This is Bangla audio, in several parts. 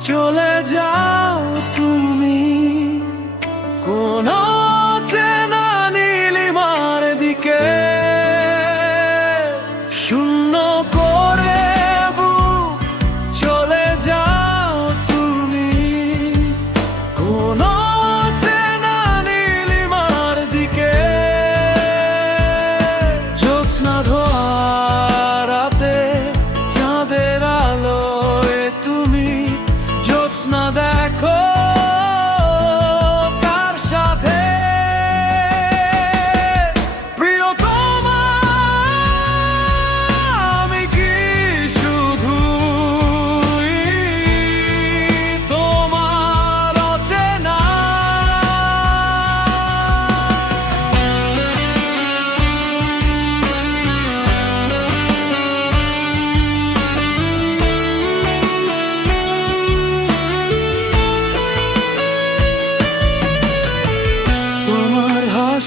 চলে যাও তুমি।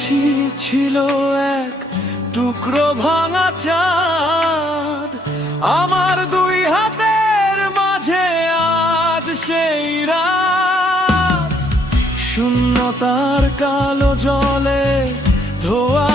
হাসি ছিল এক টুকরো ভাঙা চাঁদ। আমার দুই হাতের মাঝে আজ সেই রাত। শূন্যতার কালো জলে ধোয়া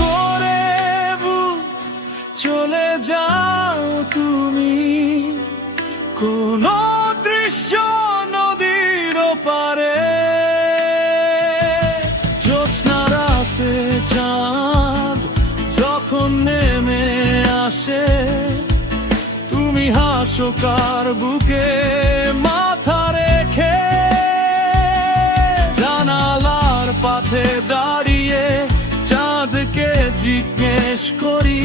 করে বুক চলে যাও তুমি। কোন দৃশ্য তুমি হাসো কার বুকে মাথা রেখে জানালার পাথে দাঁড়িয়ে চাঁদকে জিজ্ঞেস করি